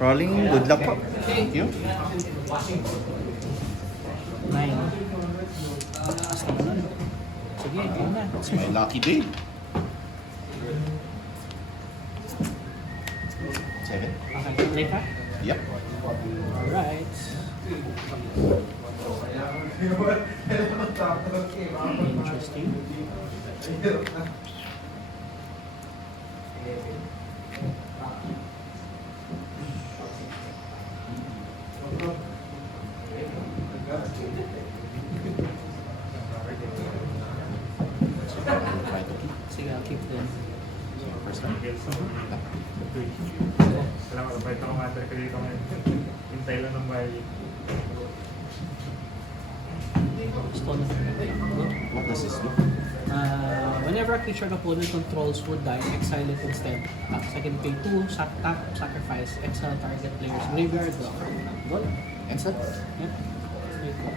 Rolling, good luck po. Thank you. 9. Sige, game na. It's my lucky day. 7. Okay, play pa? Yep. Alright. Interesting. Try to keep. Sige, I'll keep them. First time. Salamat, kapag ako matter ko dito ngayon. Hintay lang ng bayi. Stone. What does this do? Whenever a creature an opponent controls would die, exile it instead. Second pay 2, tap, sacrifice, exile target player's graveyard, draw. Good? Answer? Yep. Wait ko.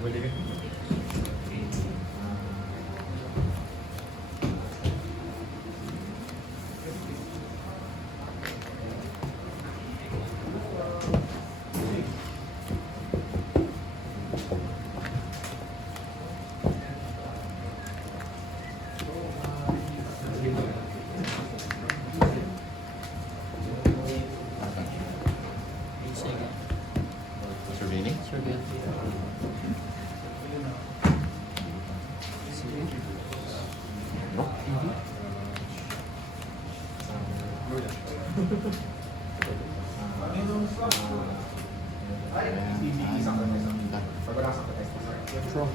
Balik ka. Sige. Surveilling? Surveil. Sige. No? Draw.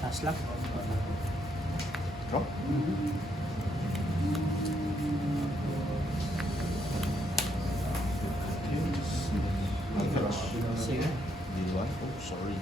Taas lang. Draw? Sige. D1? Oh, sorry.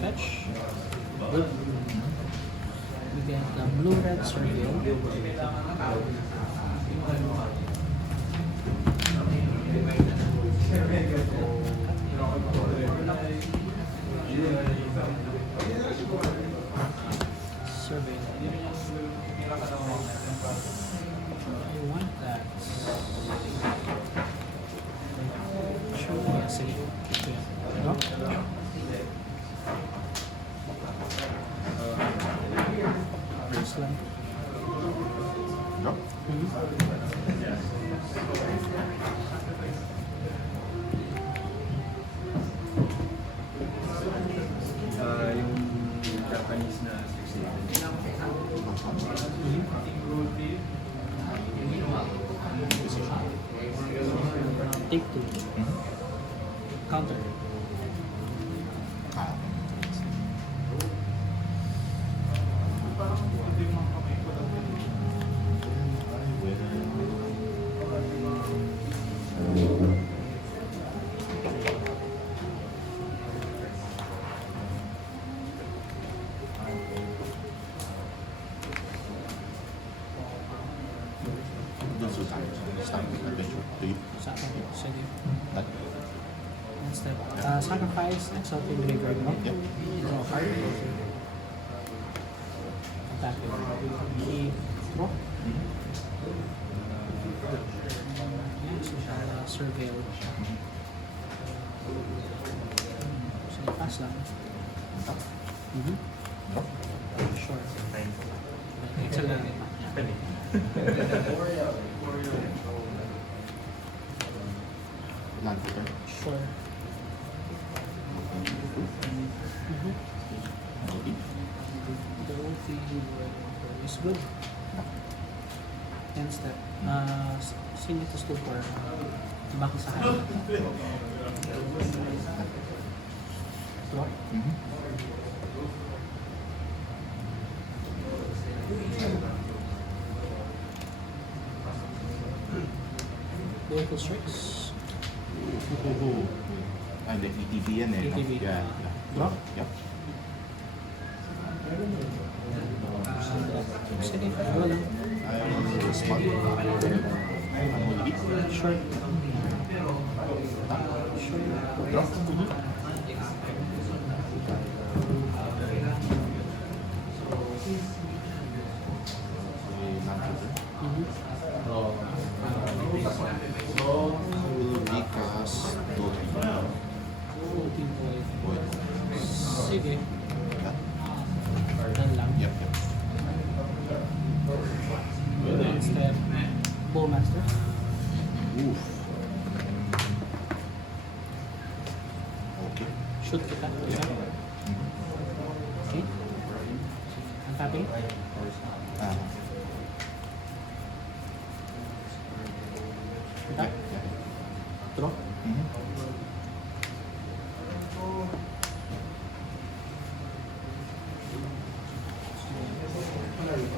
Fetch. Good. We get the blue-red surveil. Surveil. I want that. Sure, yeah, sige. Keep it. No? First lang. Draw? Yung Japanese na 6 Take 2. Counter. Ah. Dun sa start adventure. Do you? Sa akin. Sige. That? Next step. Sacrifice, exalt yung graveyard mo. Yep. Draw a card. Attack it. Draw. Yan, so surveil. So, pass lang. Sure. Excellent. Pwede. Land footer. Sure. Mm-hmm. Okay. Dolphy is good. End step. Sing it to stupor. Back sa hand. Draw. Mhm. Vehicle strikes. Ah, the ETB yan eh. no? ETB. Yeah. Draw. Yep. Sige, draw lang. Smart. Ang huli. Sure. Tap. Sure. Draw. Land footer. Mhm. Will recast Dolphy. Floating point. Void. Sige. Yeah. Dan lang. Yep, yep. End step. Bowmaster. Oof. Okay. Shoot kita. Yeah. Okay. Ang tapping. Ah. Tap. Yeah. Draw. Mhm.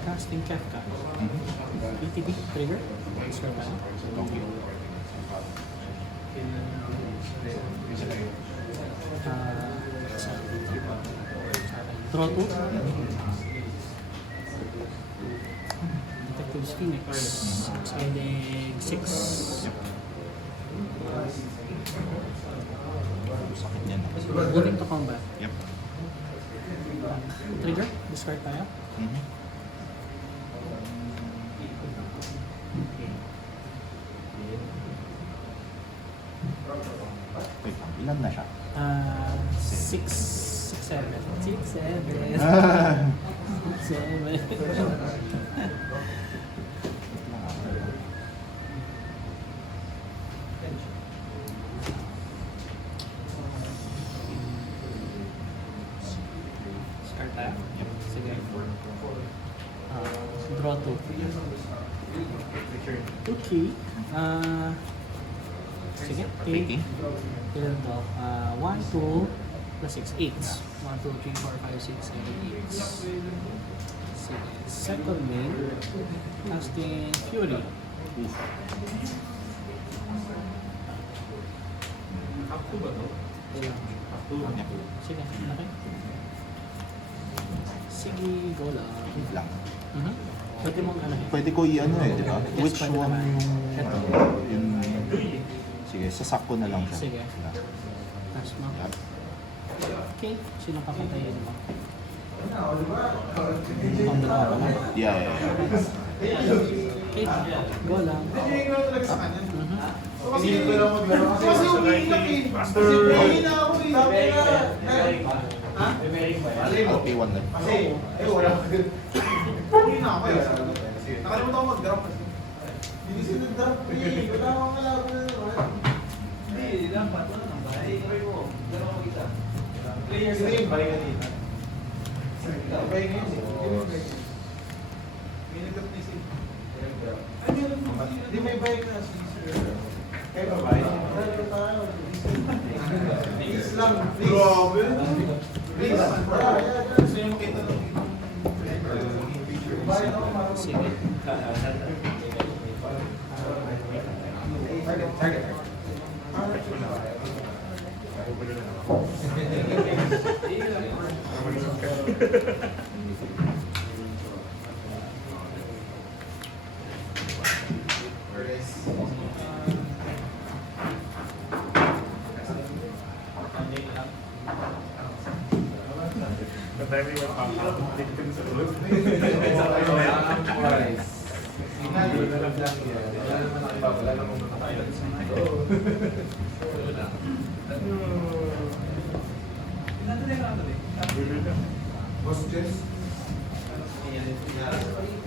Casting Kefka. Mhm. ETB. Trigger. Square pa. Okay. Draw 2. Detectives Phoenix. Exciting 6. Yep. Sakit yan. Moving to combat. Yep. Trigger. Discard tayo. Mhm. Wait lang, ilan na siya? 6, 7. 6, 7. 7. Discard tayo. Yep. Sige. Draw 2. Okay. Sige. Okay. Ilan to? 1, 2, plus 6, 8. 1, 2, 3, 4, 5, 6, 7, 8. Sige. Second main. Casting Fury. Oof. Ilan? Yep. Sige. Okay. Sige, go lang. Wait lang. Pwede mong ano eh. Pwede ko i-ano eh, di ba? Yes, Which pwede one naman. yung... Ito. yung... Sige, sasak ko na lang siya. Sige. Yeah. Tapos mo. Yeah. Okay. Sino papatayin mo? Yeah, yeah, yeah. Okay. Go lang. Kasi umiiyak eh. Kasi mahina ako eh. Sabi na. Ha? I'll pay one lang. Kasi, wala ko. Mahina ako eh. Nakalimutan ko mag-drop kasi. Hindi kasi nag-drop eh. Wala akong kalaban. Hindi, dapat. Wala nang bahay. Dalawa mag-isa. Players game. Bahay ka dito. Bahay ngayon eh. May nag-drop na isip. Ay, meron mo. Hindi may bahay ka. Kaya ba bahay? Dahil tayo. Please lang. Please. Grabe. Please. Gusto niyo makita ng bahay na ako marunong. Sige. Target. Kadami yung pakakapit ko sa ulo. Boss Jess?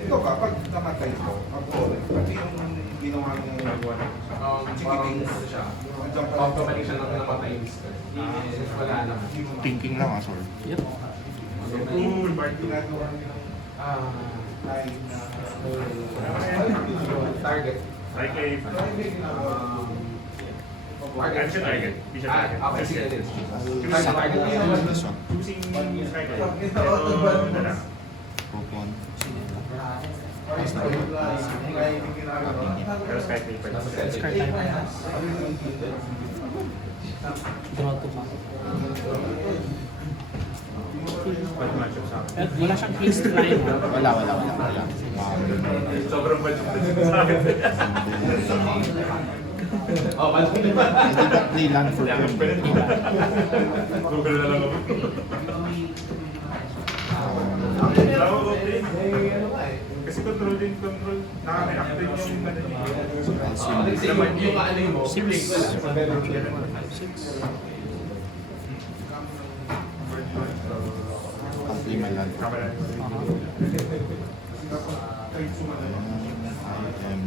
Ito ba, pag namatay ko, ako, pati yung ginawa niya Chikiting ano siya. Automatic siya nang namatay yung discard. Wala na. Thinking lang sorry. Yep. Full party. ginagawa niya Ah, ay na target. Ay kay... Ano siya target? Hindi siya target. Okay, sige din. Sakto. This one. Choosing striker. Ito na lang. Propon. Pero Sky Paper. Discard tayo. Draw to pa. Pwede matchup sa akin. Wala siyang haste line. Wala. Sobrang budget sa akin. Oh, mas I did not play land for him. Google na lang ako. Tawag ko din. Kasi control din, control. Nakaka-active yung ano niya. I'll swing. yung ano mo. 6. 1, 2, 3, 4, 5, 6. I'll play my land. Kamala. I am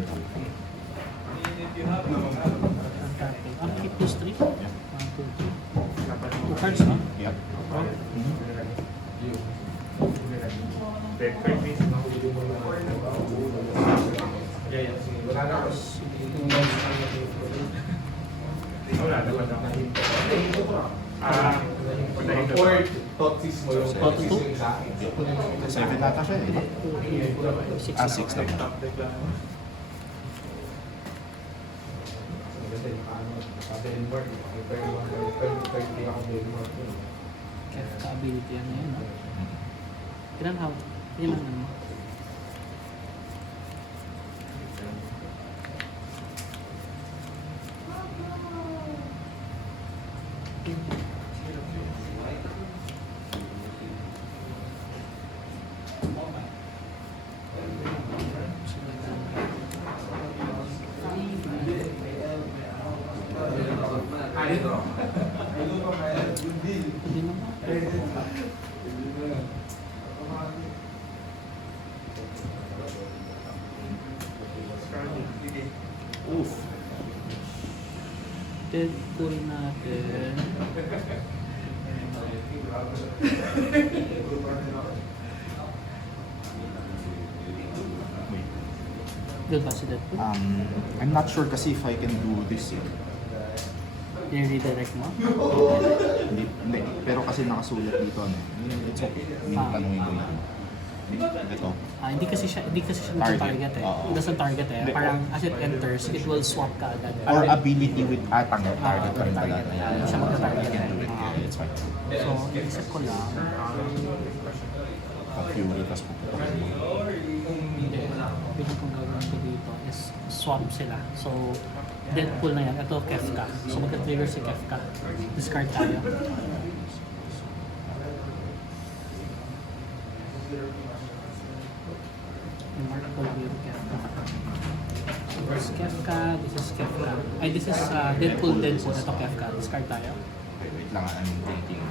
Ang keep plus 3. 1, 2, 3. 2 cards, no? Yep. Red card base, no? Wala na ako. Wala naman ako. Or toxic mo yung Tot toxic two? yung sa akin. 7 nata siya eh. 6. 6 naman. Kefka ability, ano yun, no? Ilan how? Ilan ano? Hindi naman. Oof. Deadpool natin. Good ba si Deadpool? I'm not sure kasi if I can do this eh. I-redirect mo? Hindi. Pero kasi nakasulat dito ano. It's okay. Hindi tanongin ko yun. Ito. Hindi kasi siya Target. target eh. Oo. It doesn't target eh. Hindi. Parang as it enters, it will swap ka agad. Or Parang- ability with target pa rin pala. target. Hindi siya magta-target. Yeah, it's fine. So, isip ko lang, Fury, tapos pupunta ko. hindi. Piling kong gagawin ko dito is swap sila. So, Deadpool na yan. Ito, Kefka. So, magka-trigger si Kefka. Discard tayo. Mark ko yung Kefka. So, this is Kefka. This is Kefka. Ay, this is Deadpool. Ito Kefka. Discard tayo. Okay, wait lang. I'm thinking.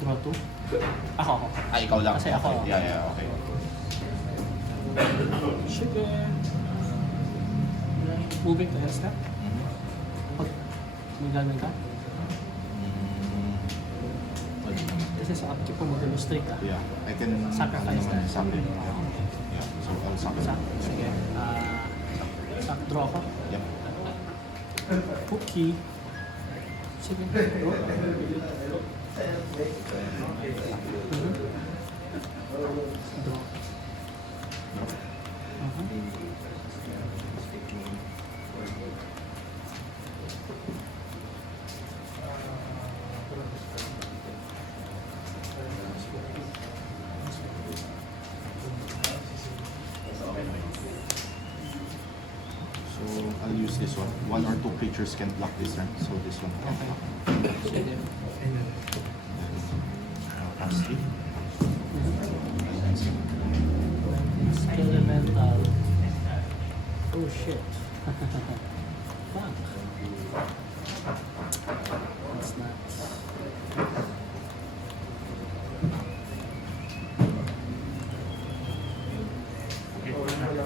Draw 2. Ako. Ikaw lang. Kasi ako. Yeah, okay. Chicken. Moving to step. Mhm. Pag may gagawin ka. Wait lang. Kasi sa upkeep ko mag-illustrate ka. Yeah, I can Sacrifice ano naman that. sabi. Yeah, so I'll sacrifice. Sige. Draw ko. Yep. Cookie. Sige. Draw. Draw. So I'll use this one. One or two creatures can block this one. So this one can Okay. block. Sige. Then pass 3. Elemental. Oh shit. Fuck. That's nuts.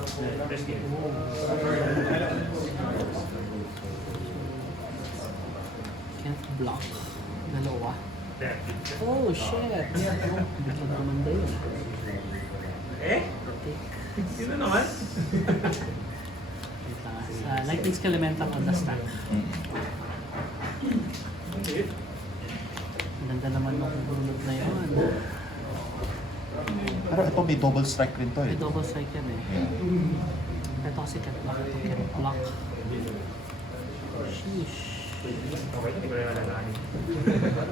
Let's get Can't block. Dalawa. that. Oh, shit! Biglang gumanda yun. Eh? Sino naman? Wait lang, lightning skelemental on the stack. Ang ganda naman ng bulot na yun. Pero ito may double strike rin to eh. May double strike yan eh. Yeah. Ito kasi can't block. Ito can't block. Sheesh. Okay, hindi ko na nalalanin.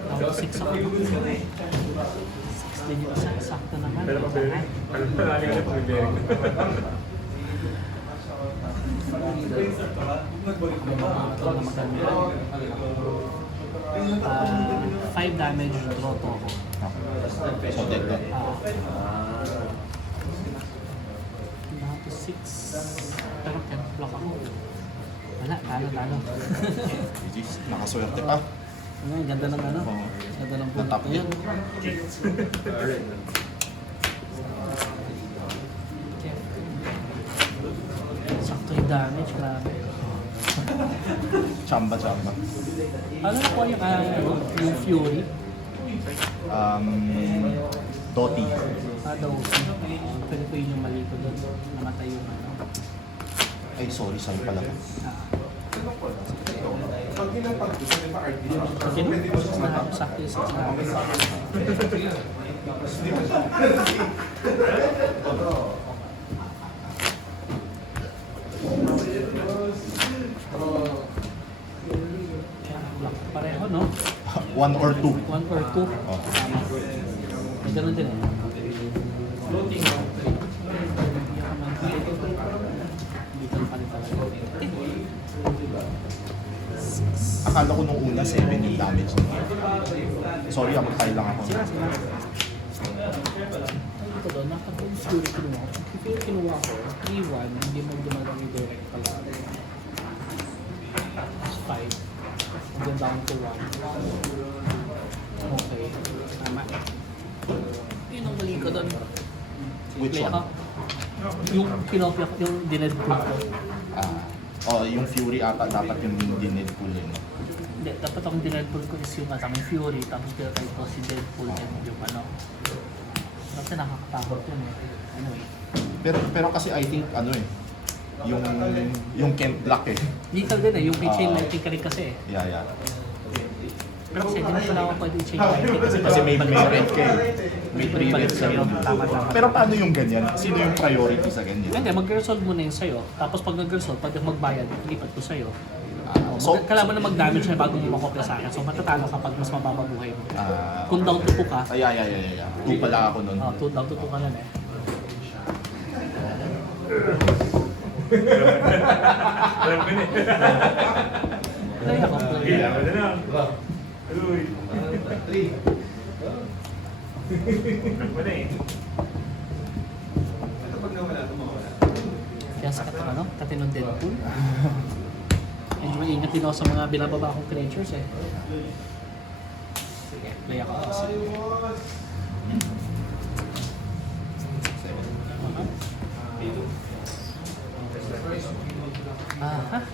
Tapos 6 ako. 6 din yung isa. Sakto naman. Pero pa bearing. Alam mo, nalalanin ko pag bearing. Ito na maganda. 5 damage draw to ako. Okay. So dead na. Down to 6. Pero can't block ako. Wala, talo. Jeez, nakaswerte pa. Ano, ang ganda ng ano? Oo. Ganda ng bullet Natap na yan. Sakto yung damage, grabe. Chamba. Ano na po yung, yung Fury? Doti. Daw. Pwede ko yun yung mali ko doon. Namatay yung ano. Ay, sorry pala. Pag ginapag gusto niyo pa RD, Pwede mo sakto yung 6 damage. Pareho, no? 1 or 2. 1 or 2. Oh. Tama. May ganun din eh. Dito pa rin talaga. Akala ko nung una 7 yung damage niya. Sorry, mag-try lang ako. Sira. Ito doon, nakapag-fury kinuha ko. If yung kinuha ko, 3-1, hindi mo dumalang yung direct pala. Tapos 5. And then down to 1. Okay. Tama. Yun ang mali ko doon. Which Play one? ako. Yung kinopya ko, yung dinedpool ko. Yung Fury ata dapat yung dinedpool eh. Hindi, dapat akong dinedpool ko is yung yung Fury, tapos tinatay ko si Deadpool and yung ano. Kasi nakakatakot yun eh. Anyway. Pero kasi I think yung Kent Black eh. Lethal din eh, yung kay Chain Lightning ka rin kasi eh. Yeah. Pero kasi hindi na pala ako pwede i-chain lightning Kasi may red ka eh. May 3 balik red sa'yo. sa'yo. Tama. Pero paano yung ganyan? Sino yung priority sa ganyan? Hindi, mag-resolve muna yun sa'yo. Tapos pag nag-resolve, pwede magbayad, lipat ko sa'yo. So, Kailangan mo na mag-damage na bago mo makopya sa akin. So matatalo ka pag mas mababa buhay mo. ah, Kung down to 2 ka, yeah. 2 pala ako nun. down to 2 ka lang eh. Alam ko na eh. Play ako. Kaya ko na lang. Uy. Alam ko na eh. Kaya sa katinong Deadpool. Medyo maingat din ako sa mga binababa akong creatures eh. Sige, play ako.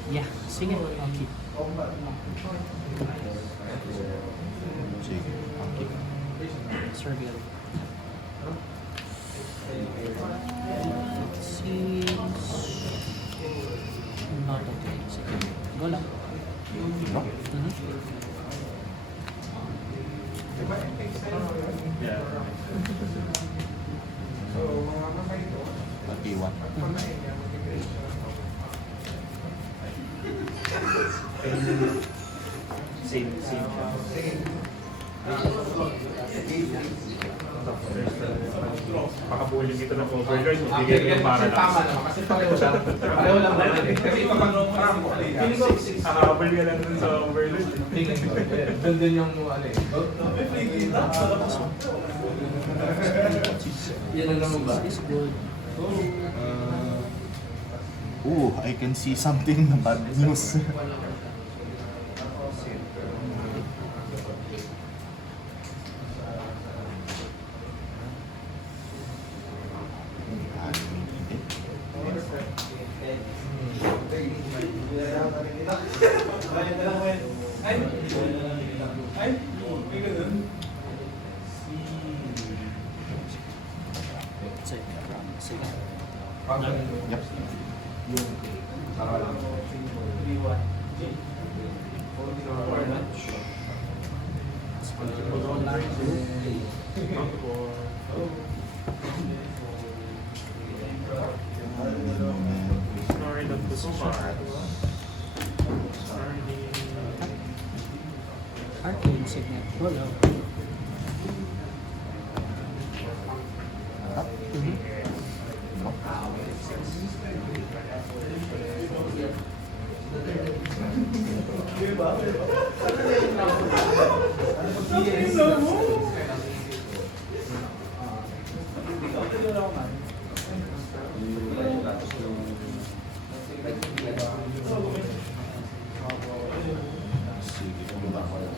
Yeah. Sige, okay. Sige, okay. Surveil. Seems not okay. Sige, go lang. No? Okay, 1. Same siya. Pakabuling ito ng overlord, bigyan ko yung para lang. Tama naman kasi pareho lang. Pareho lang naman eh. Kasi iba pag feeling ko Nakakabal ka lang dun sa overlord. doon din yung ano eh. Yan na naman ba? Is good. I can see something na bad news. Sige. Yep. Sorry, not too far. Sorry. Arcane Signet. Wala. Sige, bumaba ko lang.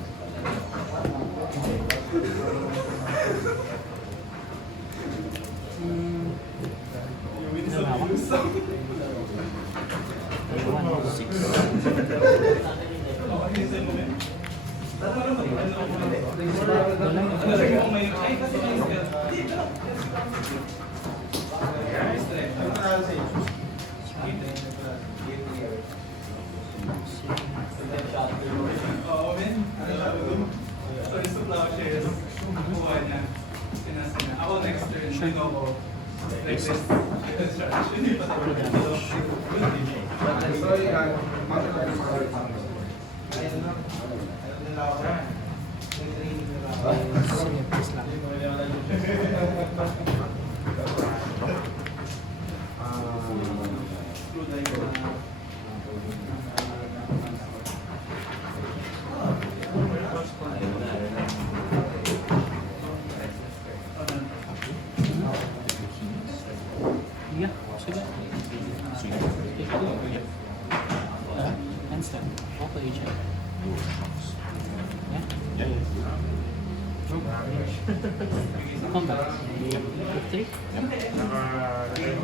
Sige, please lang. Yeah, sige. Sige. Take two. Handstand. Auto HI. Yeah. Yeah. Come back. With three.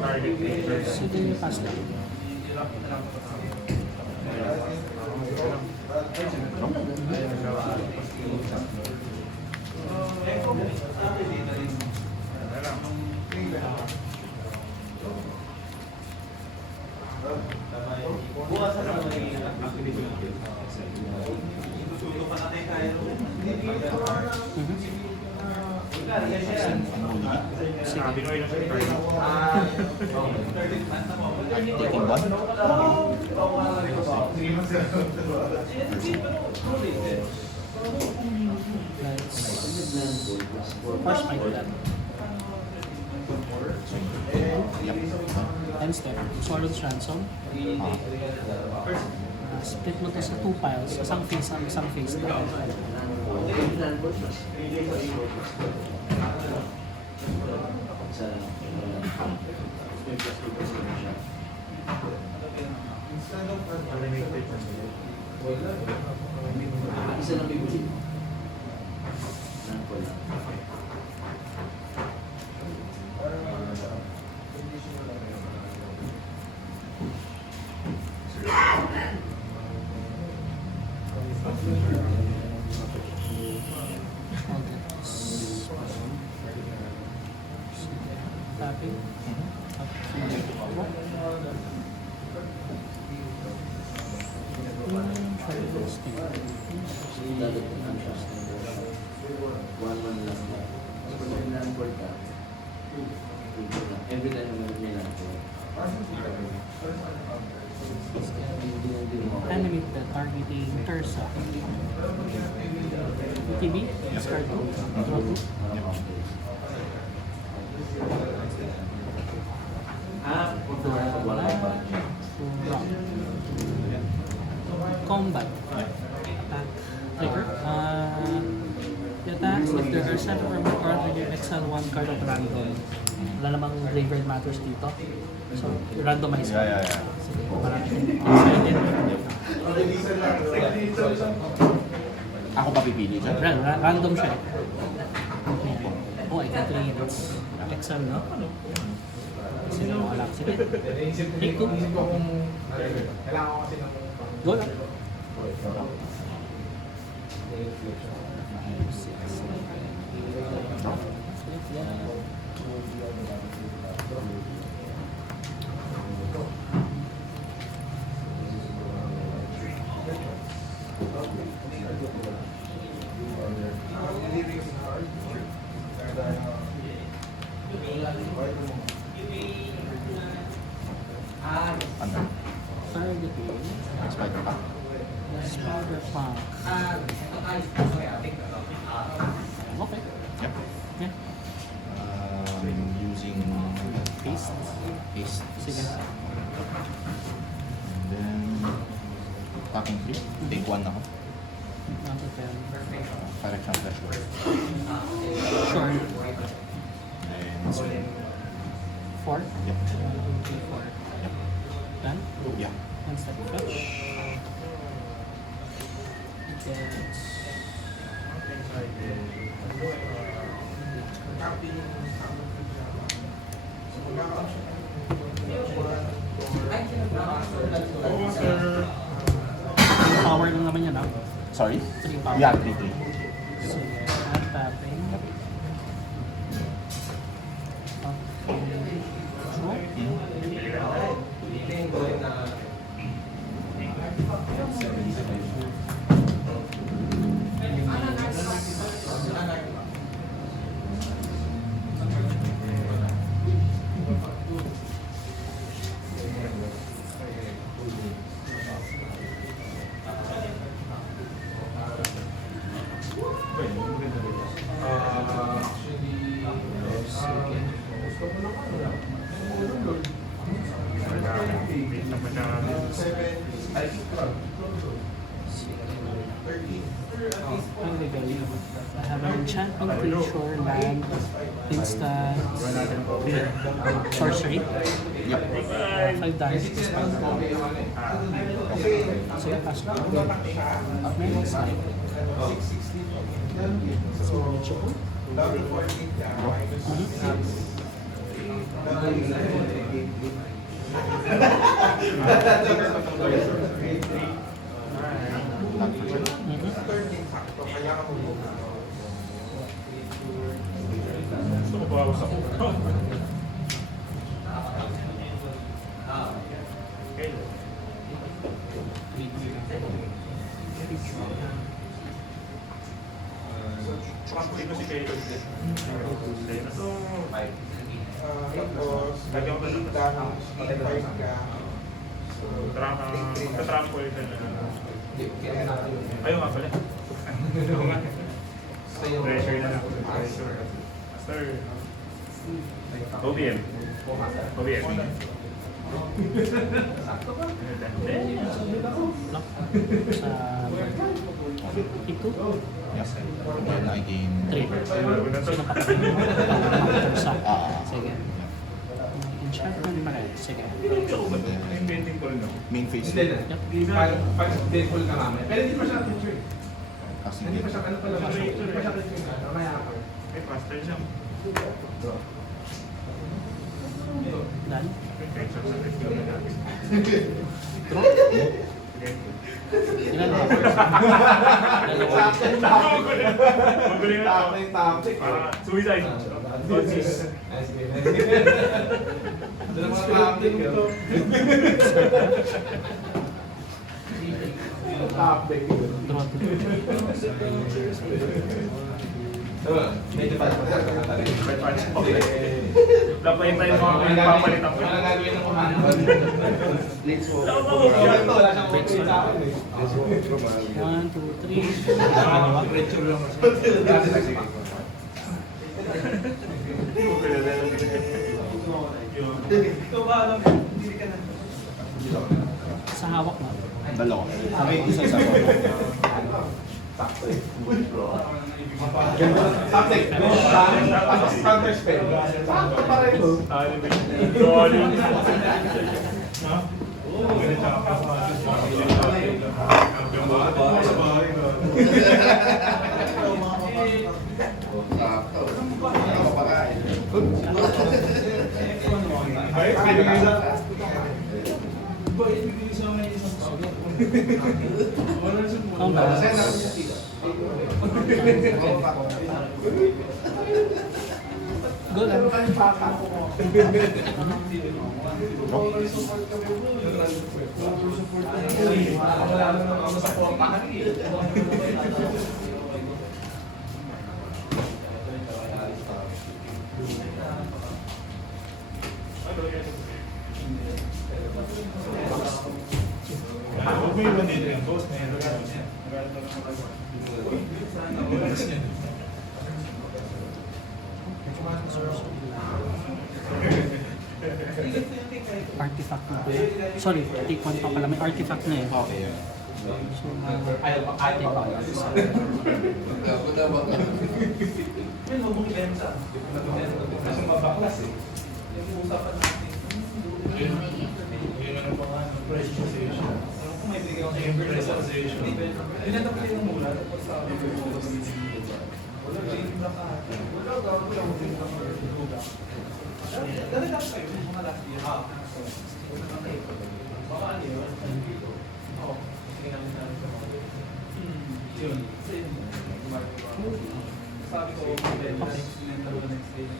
Target picture. Sige, pass lang. Sabi ko yun ang target. Taking one. First fight lang. Yep. End step. Swallow's Ransom. Split mo to sa 2 piles. Isang face na. Isa lang bibili. Tapping. Every time may landfall. Animate the targeting Tursa. TV, discard to, draw to. Drop. Combat. Attack. Trigger. The attacks, if there are 7 or more cards with your exile 1 card of random. Wala namang graveyard matters dito. So, randomize ka. Yeah. Sige, parang excited. Ako pa pipili dyan? Random siya. Oh, I got 3 units. Exile, no? Sige, wala. Sige. Take 2. Go lang. 5, 6, 7, 8. Ano? Targeting. Spider pa? Spider-Punk. Okay. Yep. Yeah. Using paste. Paste. Sige. And then, packing 3. Take 1 ako. Number 10. Correction threshold. Sure. Then, swing. 4. Yep. 1, 2, 3, 4. Done? Yeah. One step fetch. Gets... Oo, sir. Power lang naman yan, ah. Sorry? 3 power. Yeah, 3-3. Sige, add tapping. Okay. Draw. Ang legal. I have an enchantment, creature, land, instant, sorcery. Yep. 5 dice to spell. Sige, pass na. Next slide. So, manageable. Not for sure. Gusto ko bawas ako. Okay. Dito si Kato. So, Tapos, lagyan ko na damage, 5 ka. magka-trample ka na. Ayaw nga pala. Oo nga. Pressure na lang. Pressure. Sir. OBM. OBM. Lock. Sa... Ito. Yes. And then I gain 3. Sino pa kami? Sa. Sige. Enchantment pa rin. Sige. Inventing ko rin ako. main phase. Yep. Pag Deadpool ka namin. Pero hindi pa siya picture. Kasi Hindi pa siya ano pala ba? Hindi pa siya picture. Mamaya ako. Eh, faster siya. Done. Perfection sa test naman natin. Draw. Okay. Ilan ba? Dalawa. Magaling na ako. Para suicide. Consist. Doon mga topic yun. Topic yun. Draw. Medyo pa. Okay. Lapayin tayo mga papalitan ko. Wala gagawin ng kumain. Let's go. Wala siyang okay sa akin eh. 1, 2, 3. Dalawa. Sa hawak na. dalawa. Isa sa ako. Toxic. Tapos counter spell. Sakto pareho. Count na. Go lang. Huwag mo iwan dito yung boss na yun. Artifact na ba? Sorry, take 1 pa pala. May artifact na eh. Okay. So, take on. Kasi mabaklas eh. Yun ano pa nga, preciosation. Kung may bigay ako ng preciosation. Yun ang tapos yung mula. Tapos sa akin ko yung wala yung laka. Wala yung laka. Dali lang kayo, mga last year. Baka ano yun? Oo. Sige namin namin sa mga yun. Sabi ko, next stage.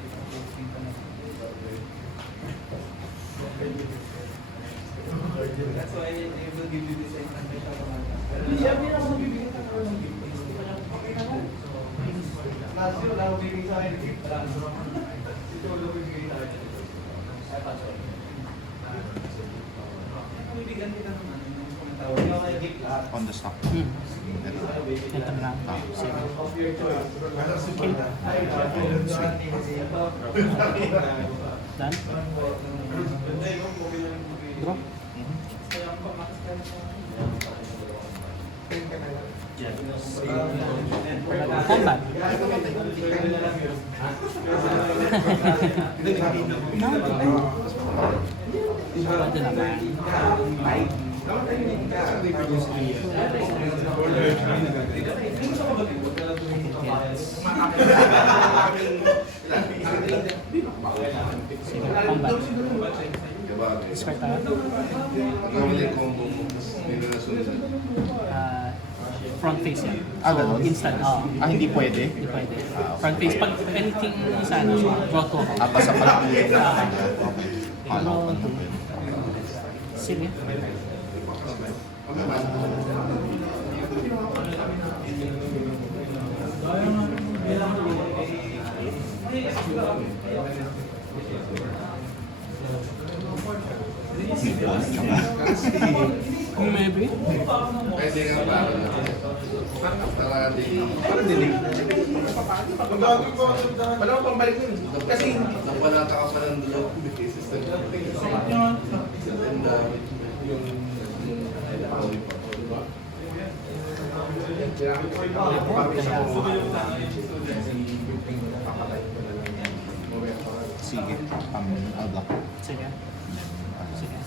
That's why I will give you this example. Hindi ako magbibigay ka ng gift. Last year, wala akong bibigay sa akin ng gift. Ito wala akong bibigay sa akin. Ay, paso. Bibigyan kita ng ano, ng komentawag. Hindi ako gift lahat. On the stock. Ito na. Sige. Of your choice. Done? Draw? Combat. Pwede naman. Sige, combat. Discard tayo. Front face yan. Ah, ganun? Instant. Oo. Hindi pwede. Hindi pwede. Front face. Pag anything isa, ano, draw to ako. Basta pala ang ulit. Pero, sige. Maybe. Pwede nga parang dilig. Magagawin ko ang sundahan. Wala akong pambalik nun. Kasi napanata ka pa ng dalawang beses. And yung Sige. Alba. Sige. Sige.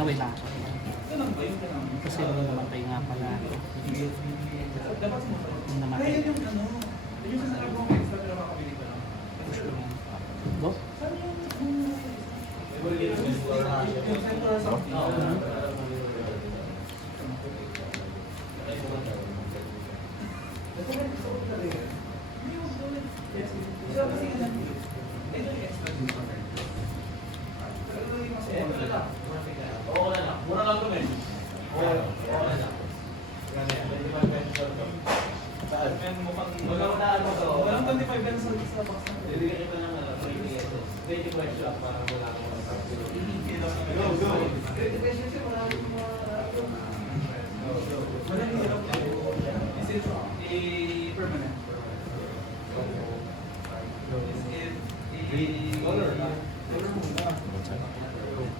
Wait lang. Kasi may namatay nga pala. May namatay. Push ko yan. Go?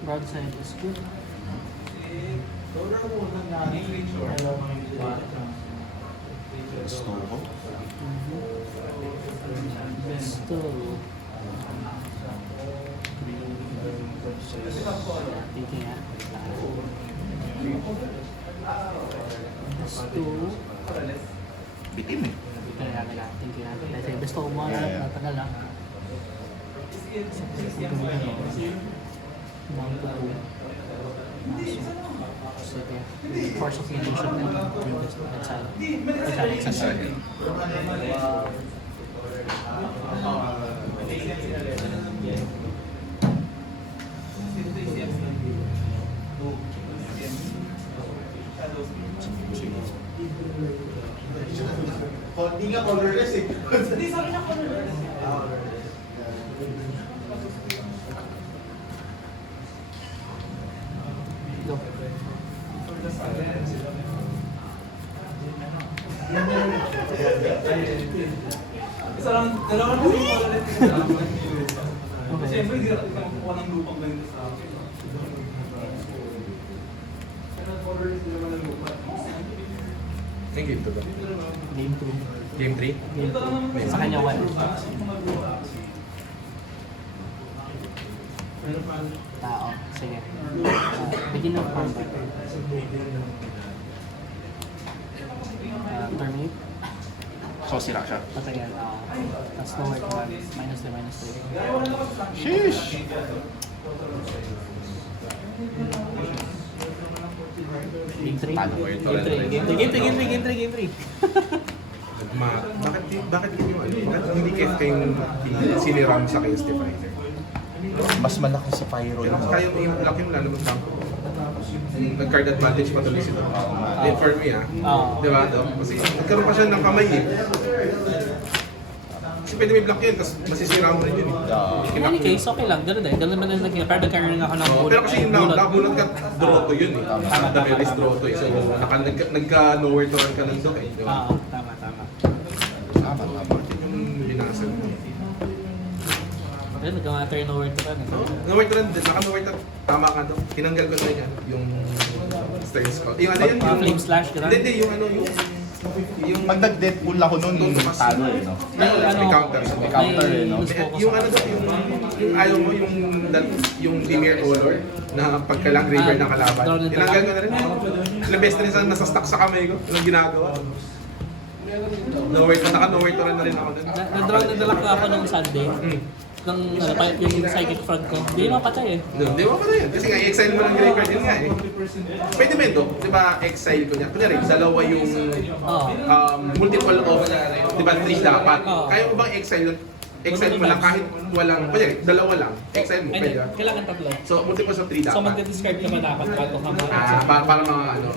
Broadside is good. Gusto ko. Besto. Thinking ah. Besto. Bitim eh. Kaya thinking ah. Kasi besto mo na Yeah. natagal na. Down to 2. Sige. Force of negation and exile. Hindi nga colorless eh. Hindi, sabi niya colorless. Go. Dalawa na yung colorless. Kasi siyempre, hindi natin makukuha ng lupang ganito sa akin. Pero colorless din naman ng lupa. Yung game 2 ba? Game 2. Game 3? Game 2. Sa kanya 1. Tao. Sige. Begin of combat. Terminate. So, sira siya. Patayan. Tapos lower command. -3, -3. Sheesh! Game 3. Talo ko ito. Game 3. Game 3. Bakit yun yung ano? Bakit hindi kayong siniram sa KST Fighter? Mas malaki si Pyro yun. Kaya mo yung laki mo lalabas lang. Nag-card advantage patuloy sila. Then for me Oo. Di ba? Kasi nagkaroon pa siya ng kamay eh. Kasi pwede may block yun, tapos masisira mo rin yun eh. In any case, okay lang. Ganun din. Ganun man din naging. Pero nagkaroon nga ako ng Oo, pero kasi yung nabunod ka, Droto yun eh. The Melis Droto eh. So nagka-nowhere to run ka ng Dok eh. Di ba? Oo, tama. Tama. Yun yung binasa mo. Ayun, nagka-turnover to ka. Nowhere to run, naka-nowhere to. Tama ka Dok. Tinanggal ko na yan. Yung style scroll. Yung ano yun? Flame slash, gano'n? Hindi, yung ano yung... Pag nag-Deadpool ako nun, talo eh, no? May counter. May counter eh, no? Yung ano daw, yung ayaw mo, yung linear color na pagkalang river ng kalaban. Tinanggal ko na rin. Ilang beses na rin nasa stock sa kamay ko. Yung ginagawa. Naka-nowhere to run na rin ako dun. Nadala ko ako nung Sunday. Nang yung psychic front ko. Hindi mapatay eh. Di ba pa na yun? Kasi nga, i-exile mo ng graveyard yun nga eh. Pwede mo ito, di ba, exile ko niya. Kunyari, dalawa yung Oo. multiple of, di ba, 3 dapat. Oo. Kaya mo bang exile mo lang kahit walang, kunyari, dalawa lang, exile mo, Ay, pwede. kailangan tatlo. So, multiple of 3 dapat. So magka-discard ka ba dapat bago ka Para mga ano.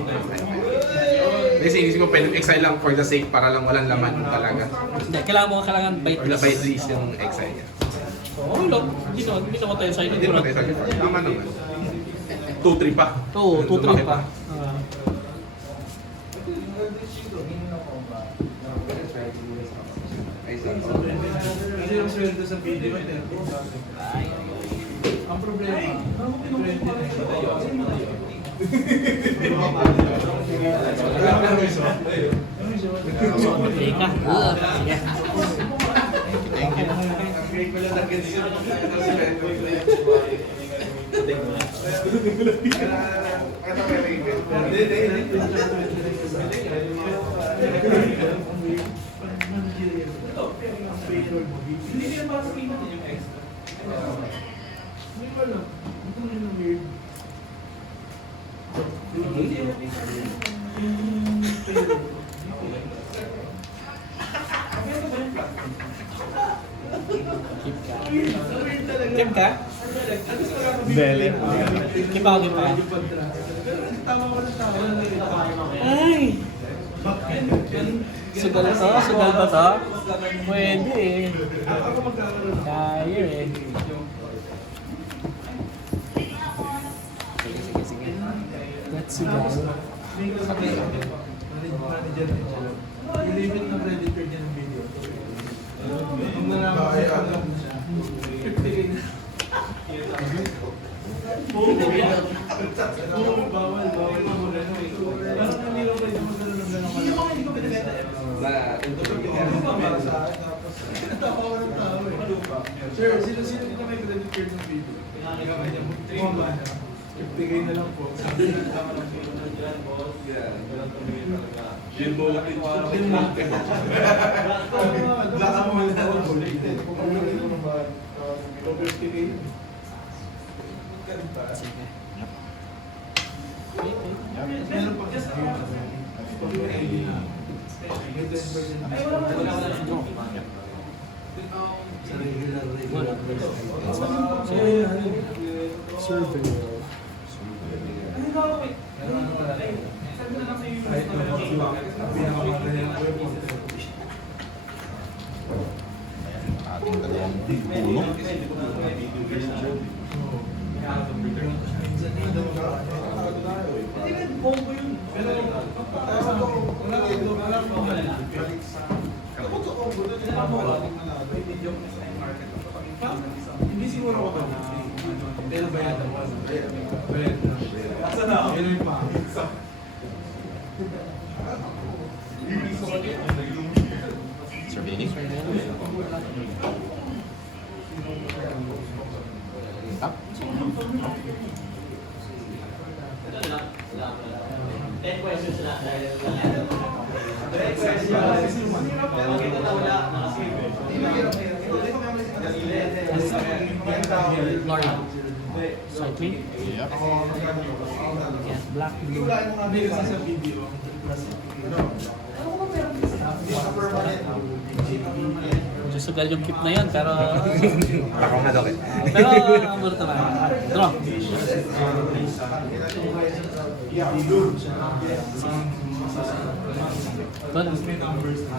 Kasi inisip ko pwede exile lang for the sake para lang walang laman talaga. Hindi, kailangan bite Or the list. bite list yung exile niya. Okay lang. Hindi naman tayo sa Hindi naman tayo sabi. Tama naman. 2-3 pa. Oo, 2-3 pa. Kasi yung sweldo sa video, ang problema, So, mag-play ka. Sige. Hindi nila para sabihin natin yung ex. Hindi ko alam. Ito na yung weird. Kim ka? Bele. Kim ako. Tama ko ng tama. Ay! Sugal to? Sugal ba to? Pwede eh. Ako magkakaroon. Kaya eh. Sige. Let's see guys. May kasama manager din siya. I-limit ng creditor niya ng video. Kung nalaman ko siya, alam mo siya. 50K na. Bawal mo muna. Parang hindi lang pwede magkaroon ng gano'ng kalaki. Hindi ko pinagkita. Para sa akin, tapos natawa ko ng tao eh. Sir, sino dito may credit card ng video? Bumaba na. 50K na lang po. Sabi na tama ng video. Yun mo lang ito. Yun mo lang ito. Baka mo lang ako ulitin. Kung ano rin naman ba? 50K? Sige. Meron pa kasi sa regular Surveil. Asa na ako? Yun yung pa. Surveilling. Tap. Laura. Cycling. Yep. Yes, black, blue. Hindi kasi sa video. Medyo sugal yung keep na yun, pero... Takaw na daw eh. pero, ang mura naman. Draw. Good. May numbers na.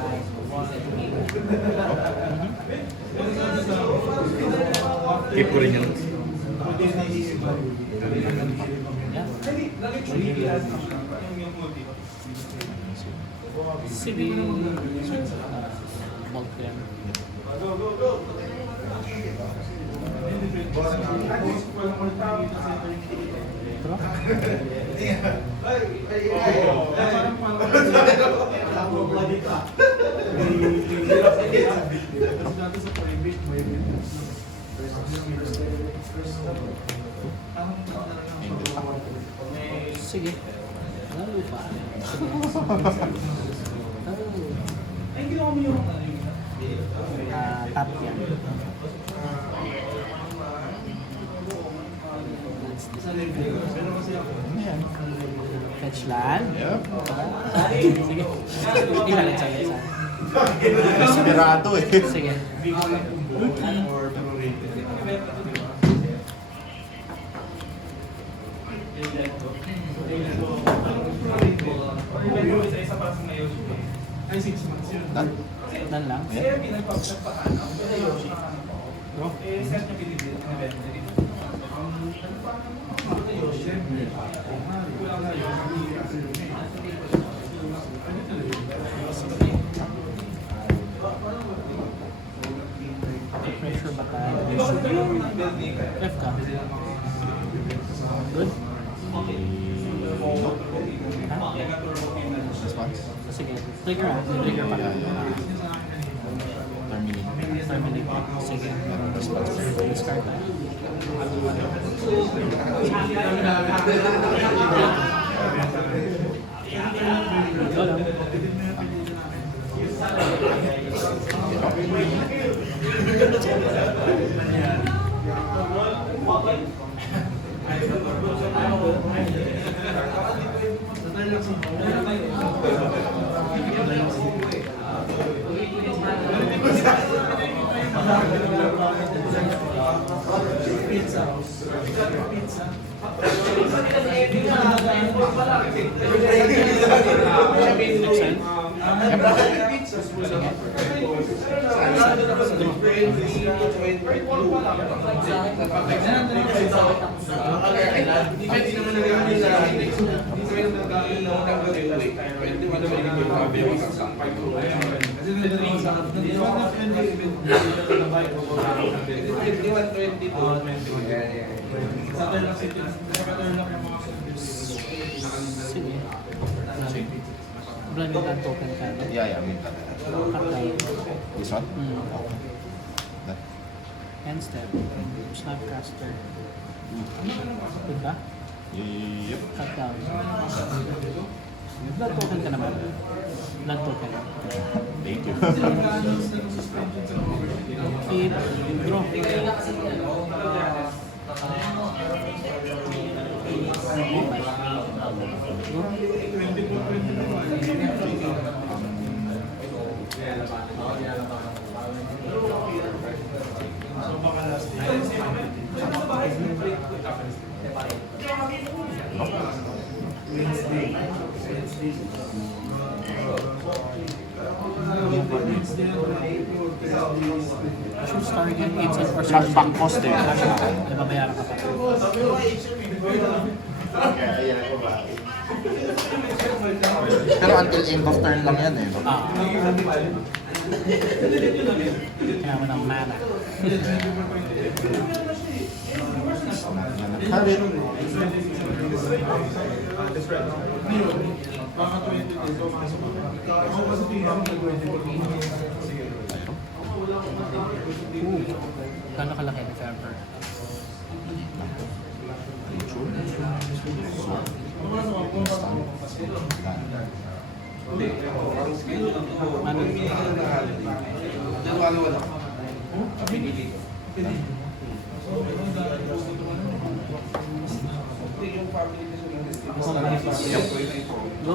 Keep ko rin yan. Yeah. Sige. Bolt yan. Draw. Sige. Lalo pa. Sige. Ay, ginawa mo yung Tap yan. Ayan. Fetch land. Yep. Sige. Ihalit sa isa. Desperado eh. Sige. or prorated. Sa isa pa sa ngayon, ay 6 months yun. Done. Dan lang. Kasi nagpapahanap. Eh, set niya pinibili. Pressure ba tayo? F ka. Good? Ha? Response. Sige. Trigger ah. Trigger pa. Terminate. Terminate. Sige. Response. Discard tayo. Go lang. Sige. Blended ang token ka. No? Yeah, I mean that. Cut down. This one? Mm. Okay. That. End step. Snapcaster. Good ba? Yep. Cut down. Blood token ka naman. Blood token. Thank you. Keep. Draw. Should start again. It's an or Back post eh. May babayaran ka pa. Pero until end of turn lang yan eh. No? Ah. Kailangan mo ng mana. Habit. Baka 20 days, so masok ko. Ako kasi tingin ko 24. Sige. Gano'ng kalaki if ever? Go.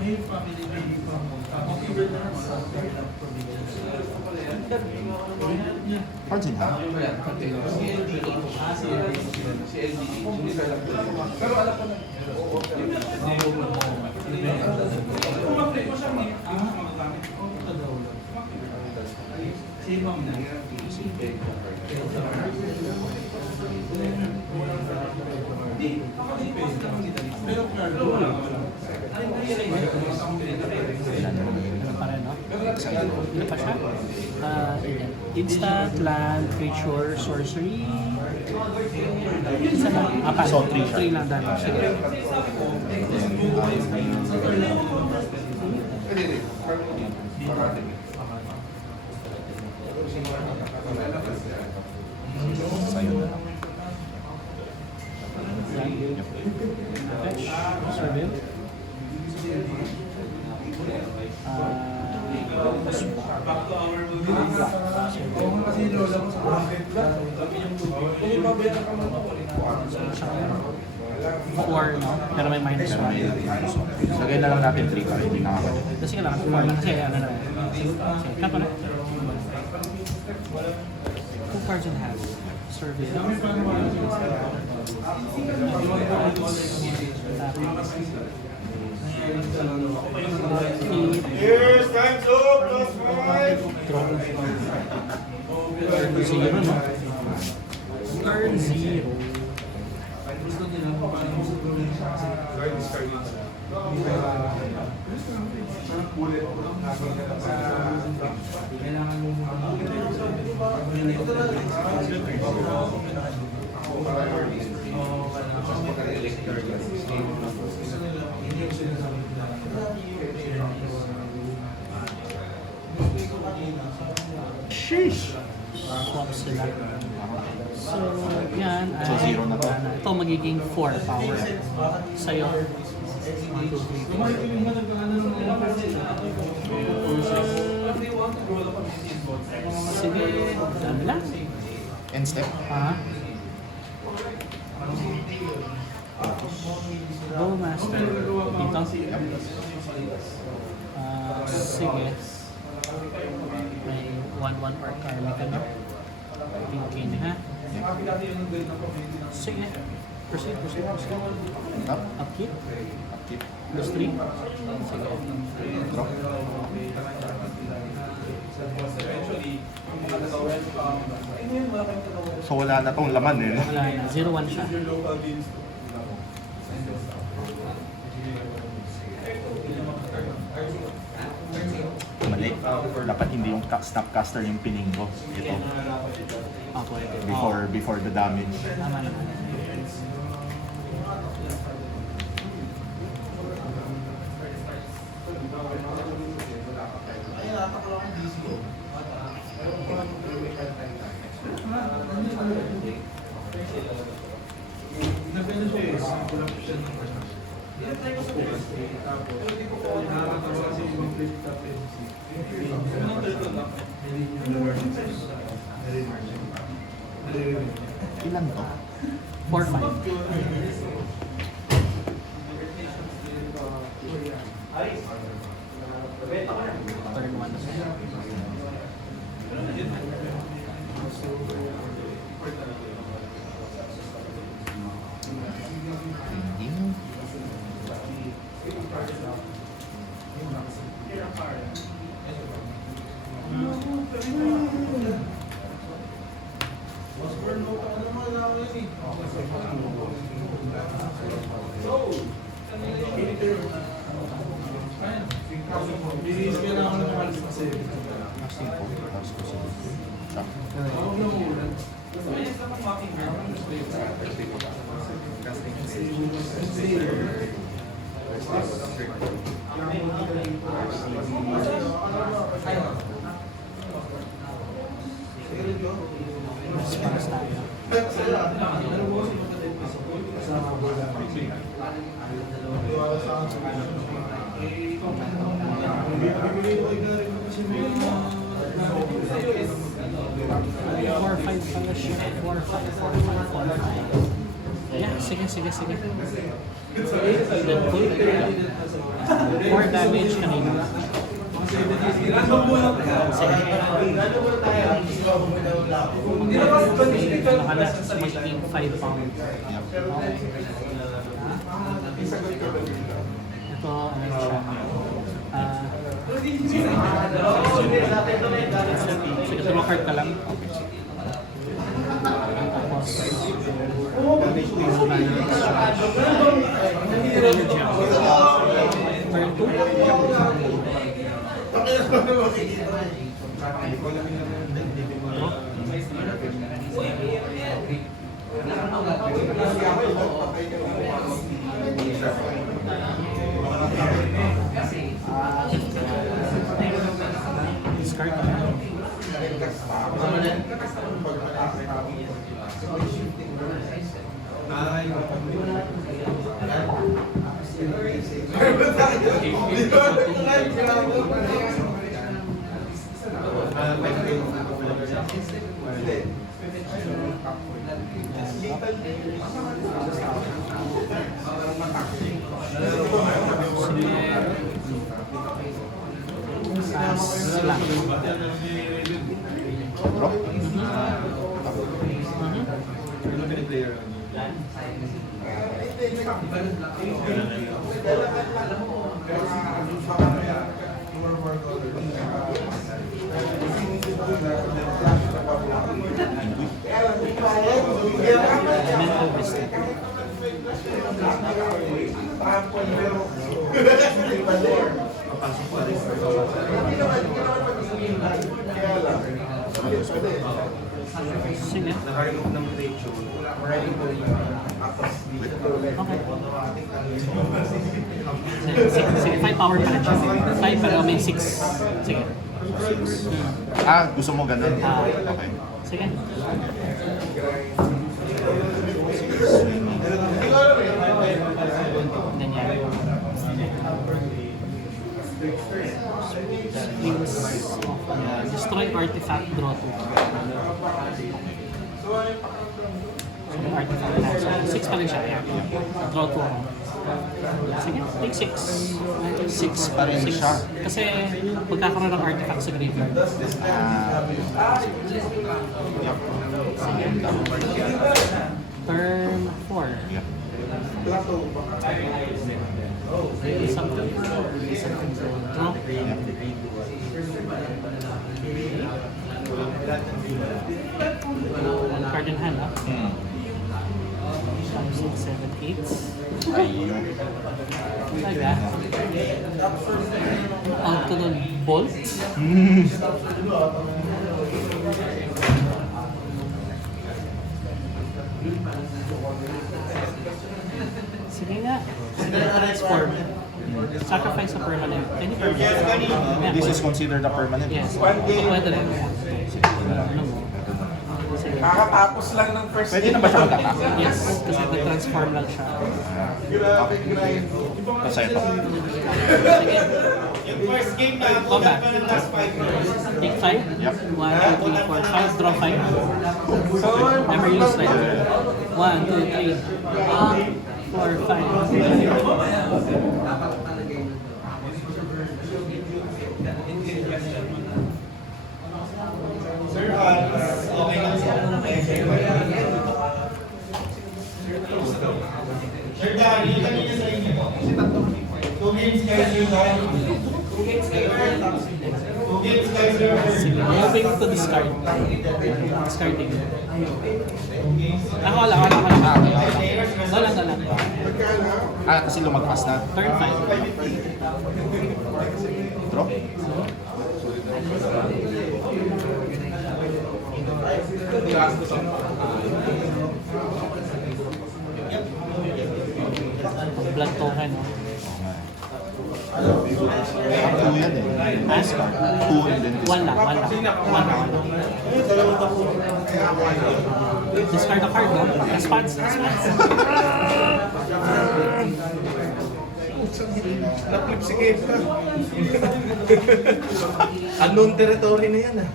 May family baby pa mo. Okay, but Cards in hand. pero card wala. Ano pa rin, no? Ano pa siya? Instant, land, creature, sorcery. Isa lang. Apat. So, three siya. 3 lang damage. Sige. Sa'yo na lang. Fetch. Surveil. Back to our movie. Oo, kasi lola ko sa bakit. Kung ipabayaran ka mo ako. 4, no? Pero may minus 1. Lagay na lang natin 3 para hindi nakakabalik. Kasi kailangan 4 na kasi ano na. Sige, cut ulit. 2 cards in hand. Survey. Yes, time's up, plus 5. Turn 0, no? Turn 0. Gusto nila kung paano mo sa gawin siya kasi guard is card dito. Kailangan mo Sheesh! Swap sila. So, yan ay... So, 0 na to. Ito magiging 4 power. Sa'yo. 1, 2, 3, 4. Sige. Dami lang. End step. Bowmaster. Dito. Sige. May 1-1 or karma ka na. Thinking, ha? Sige. Proceed. Tap. Upkeep. Upkeep. Plus 3. Sige. Drop. So wala na tong laman eh. No? Wala na. 0-1 siya. Mali. Dapat hindi yung Snapcaster yung pining ko. Ito. Okay. Before the damage. Tama na. Nagano siya eh, wala po siya ng nakakatawa kasi yung play top MC. Ilan to? 4-5. Turn 1 na siya. Ending. Bilis ka na ako ng alas kasi. Huwag na muna. Ayos naman walking girl. Response tayo. Four, five pala siya. 4, 5, 4, 5, 4, 5. Yeah, sige. Deadpool. 4 damage kanina. Random muna. Hindi na kasi panisip ka Nakala sa magiging 5 pound. Okay. Ito, ano siya? Sige, draw card ka lang. Tapos, turn 2. Discard ka lang. Sila. Bro? Mental mistake. Sige. Okay. Sige, 5 power pala siya. 5 pero may 6. Sige. Gusto mo ganun? Okay. Sige. Ganyan. Wings of destroy artifact, draw 2. So, may artifact na. So, 6 pa rin siya. Yeah. Draw 2 ako. Sige, take 6. 6 pa rin siya. Kasi magkakaroon ng artifact sa graveyard. Yup. Sige. Turn 4. Yup. Something. Draw. One card in hand, 5, 6, 7, 8. Ayun. Talaga. Auto nun, bolt. Sige nga. Sige, transform. Sacrifice a permanent. Any permanent. Yeah, This is pwede. considered a permanent? Yes. Pwede rin. Ano mo? Sige. Kakatapos lang ng first Pwede na ba siya mag-attack? Yes, kasi nag-transform lang siya. Okay. Kasi ito. Sige. Yung first game na Go back. pa ng last 5 years. Take 5. Yep. 1, 2, 3, 4, 5. Draw 5. Never use like 1, 2, 3, 4, 5. Sir Hans, okay lang siya. Sir Dan, yung kanina sa inyo po. 2 games guys, Sir Dan. 2 games kayo. 2 games guys, Sir. Sige, moving to discard. Discarding. Wala. Kasi lumagpas na. Turn 5. Draw? Gastos ang Blood token, no? Two yan eh. Nice card. Two and then this One lang, card. one lang. Discard a card, no? Response. na-flip si Kenta. Unknown territory na yan ah.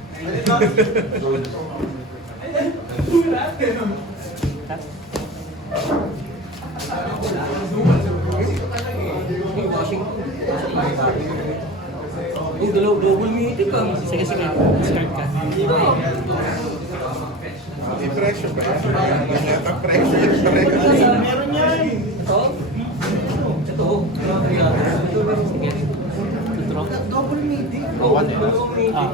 Yung dalaw global meeting ka. Sige, sige. Discard ka. May pressure ba yan? Yata pressure yung pressure. Meron yan. Ito? Ito. Sige. Withdraw. Double meeting. One eh. Double meeting. Ah.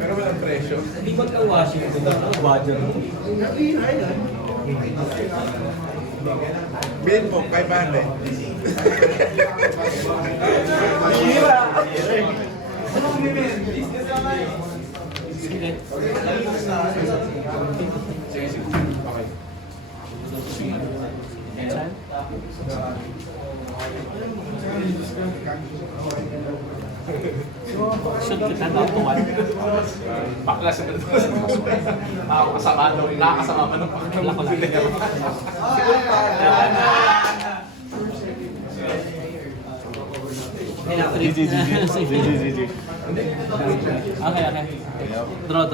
Pero walang pressure. Hindi ba ka Washington? Wajan mo. Bill mo, 500. Sige. Saan? Shoot kita daw to one. Baklas na ito. Ako kasama daw. Nakakasama man ng Wala ko lang. GG. Okay, okay. Draw.